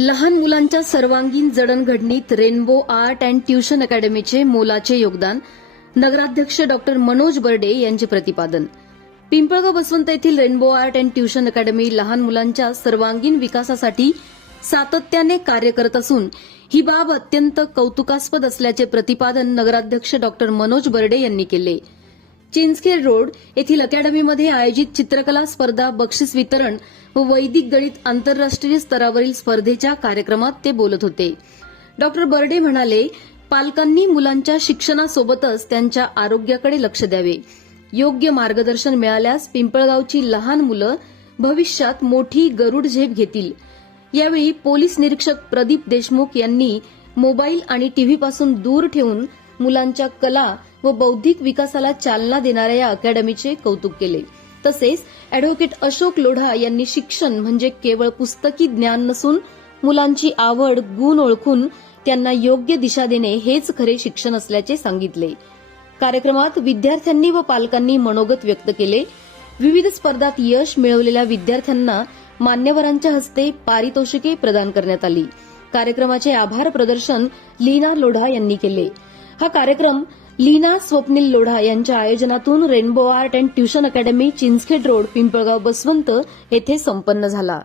लहान मुलांच्या सर्वांगीण जडणघडणीत रेनबो आर्ट अँड ट्युशन अकॅडमीचे मोलाचे योगदान. नगराध्यक्ष डॉक्टर मनोज बर्डे यांचे प्रतिपादन. पिंपळगाव बसवंत येथील rainbow Art and Tuition academy लहान मुलांच्या सर्वांगीण विकासासाठी सातत्याने कार्य करत असून ही बाब अत्यंत कौतुकास्पद असल्याचे प्रतिपादन नगराध्यक्ष डॉक्टर मनोज बर्डे यांनी केले. चिंचखेड रोड येथील अकॅडमीमध्ये आयोजित चित्रकला स्पर्धा, बक्षीस वितरण व वैदिक गणित आंतरराष्ट्रीय स्तरावरील स्पर्धेच्या कार्यक्रमात ते बोलत होते. डॉक्टर बर्डे म्हणाले, पालकांनी मुलांच्या शिक्षणासोबतच त्यांच्या आरोग्याकडे लक्ष द्यावे. योग्य मार्गदर्शन मिळाल्यास पिंपळगावची लहान मुलं भविष्यात मोठी गरुड झेप घेतील. यावेळी पोलीस निरीक्षक प्रदीप देशमुख यांनी मोबाईल आणि टीव्हीपासून दूर ठेवून मुलांच्या कला व बौद्धिक विकासाला चालना देणाऱ्या या अकॅडमीचे कौतुक केले. तसेच अॅडव्होकेट अशोक लोढा यांनी शिक्षण म्हणजे केवळ पुस्तकी ज्ञान नसून मुलांची आवड, गुण ओळखून त्यांना योग्य दिशा देणे हेच खरे शिक्षण असल्याचे सांगितले. कार्यक्रमात विद्यार्थ्यांनी व पालकांनी मनोगत व्यक्त केले. विविध स्पर्धात यश मिळवलेल्या विद्यार्थ्यांना मान्यवरांच्या हस्ते पारितोषिके प्रदान करण्यात आली. कार्यक्रमाचे आभार प्रदर्शन लीना लोढा यांनी केले. हा कार्यक्रम लीना स्वप्नील लोढा यांच्या आयोजनातून Rainbow Art and Tuition Academy, Chinchkhed Road, Pimpalgaon Baswant येथे संपन्न झाला.